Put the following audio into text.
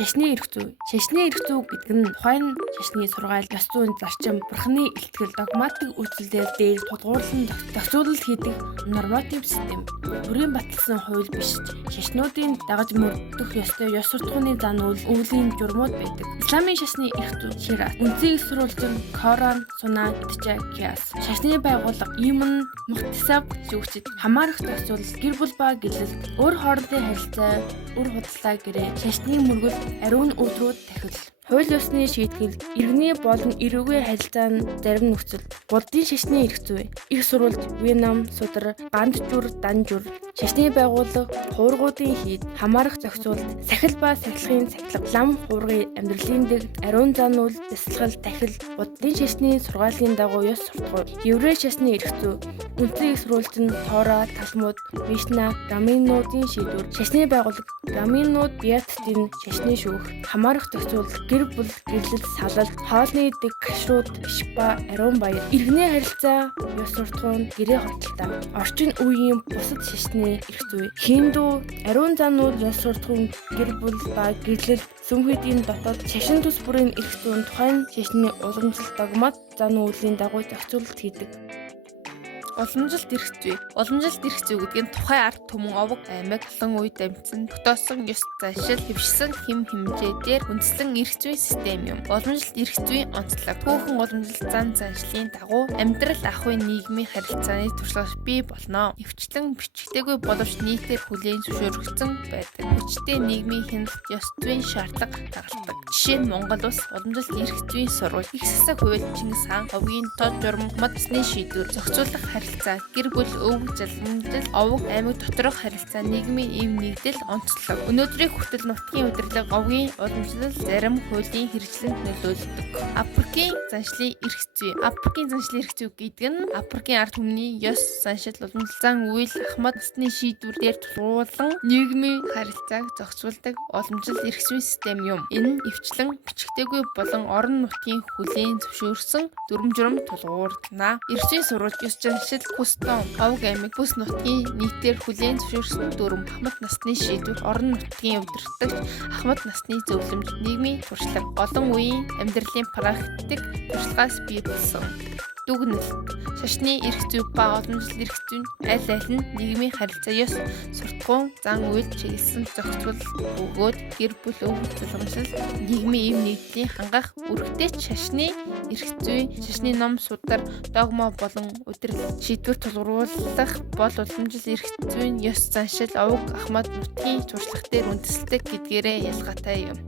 Шашны эрх зүй. Шашны эрх зүй гэдэг нь тухайн шашны сургаал, ёс зүйн зарчим, бурхны илтгэл, догматик үйлдэлээр дээр тулгуурлан зохицуулалт хийдэг норматив систем. Бүрийн баталсан хууль биш. Шашнуудын дагаж мөрдөх ёстой ёс суртахууны зан үйлийн журмууд байдаг. Исламын шашны эрх зүй Шириат. Үндсийг сурвалжин Коран, Сунна, Итжа, Кияс. Шашны байгууллага Иман, Мухтасаб зүгчид хамаарах зохицуулалт, гэр бүл ба гэлэлт, өөр хоорондын харилцаа, үр худалдаа гэрээ, шашны мөргөл, ариун өдрүүд тахил. Хууль ёсны шийтгэл, иргэний болон эрүүгийн харилцааны зарим нөхцөл, буддын шашны эрх зүй, их сурвалж, Вьетнам, Судар, Ганд жүр, Дан жүр, шашны байгууллага, хуургуудын хийд, хамаарах зохицуулалт, сахил ба сахилгын сахилга, лам хуургын амьдралын дэг, ариун зан үйл, дэслэл, тахил, буддын шашны сургаалын дагуу ёс суртахуй, еврей шашны эрх зүй, үндсийг сурвалжин Тора, Талмуд, Мишна, Раминуудын шийдвэр, шашны байгууллага, Раминууд Биаттын шашны шүүх, хамаарах зохицуулалт, гэр бүл, гэрлэл, салалт, хоолны дэг, кашрууд, ишба, ариун баяр, иргэний харилцаа, ёс суртахуун, гэрээ хотолтой, орчин үеийн бусад шашны эрх зүй, хинду, ариун зан үйл, ёс суртахуун, гэр бүл ба гэрлэл, сүмхийдийн дотоод шашин төс бүрийн эрх зүйн тухайн шашны уламжлалт, догмат зан үйлийн дагуу зохицуулалт хийдэг. Уламжилт эрх зүй. Уламжилт эрх зүй гэдэг нь тухайн ард түмэн овог аймаг олон үед амьдсан, тогтоосон ёс заншил, хэвшсэн хэм хэмжээгээр үндэслэн эрх зүйн систем юм. Уламжилт эрх зүйн онцлог. Түүхэн уламжилт зан заншлын дагуу амьдрал ахуйн нийгмийн харилцааны туршлагаш бий болно. Эвчлэн бичигдээгүй боловч нийтээр хүлээн зөвшөөрөгдсөн байдаг. Хүчтэй нийгмийн хяналт, ёс зүйн шаардлага дагалдаг. Жишээ нь Монгол улс уламжилт эрх зүйн сурвалж, их засаг хууль, Чингис хаан, овгийн тод журам, модсны шийдвэр, зохицуулах харилцаа, гэр бүл, өв, залгамжил, овог аймаг доторх харилцаа, нийгмийн эв нэгдэл онцлог. Өнөөдрийн хүртэл нутгийн удирдлага, овгийн уламжлал, зарим хуулийн хэрэгжлэнд нөлөөлдөг. Африкийн заншлын эрх зүй. Африкийн заншлын эрх зүй гэдэг нь Африкийн ард түмний ёс заншил, уламжлал, зан үйл, ахмад насны шийдвэрээр тулгуурлан нийгмийн харилцааг зохицуулдаг уламжлал эрх зүйн систем юм. Энэ нь эвчлэн бичигдээгүй болон орон нутгийн хүлээн зөвшөөрсөн дүрм журам тулгуурлана. Эрх зүйн сурвалж, ёс заншил, Кустон, овог аймаг, бүс нутгийн нийтээр хүлээн зөвшөөрсөн дүрм, ахмад насны шийдвэр, орон нутгийн удирдагч, ахмад насны зөвлөмж, нийгмийн туршлага, олон үеийн амьдралын практик туршлагаас бий болсон. Дүгнэлт. Шашны эрх зүй ба уламжлалт эрх зүйн аль аль нь нийгмийн харилцаа, ёс суртахуун, зан үйл чиглэсэн зохицуулалт бөгөөд гэр бүл, өв, залгамжил, нийгмийн эв нэгдлийн хангах үүрэгтэй шашны эрх зүй, шашны ном, судар, догма болон удирдал шийдвэр тулгуурлах бол уламжлалт эрх зүйн ёс заншил, овог ахмад нутгийн туршлага дээр үндэслэдэг гэдгээрээ ялгаатай юм.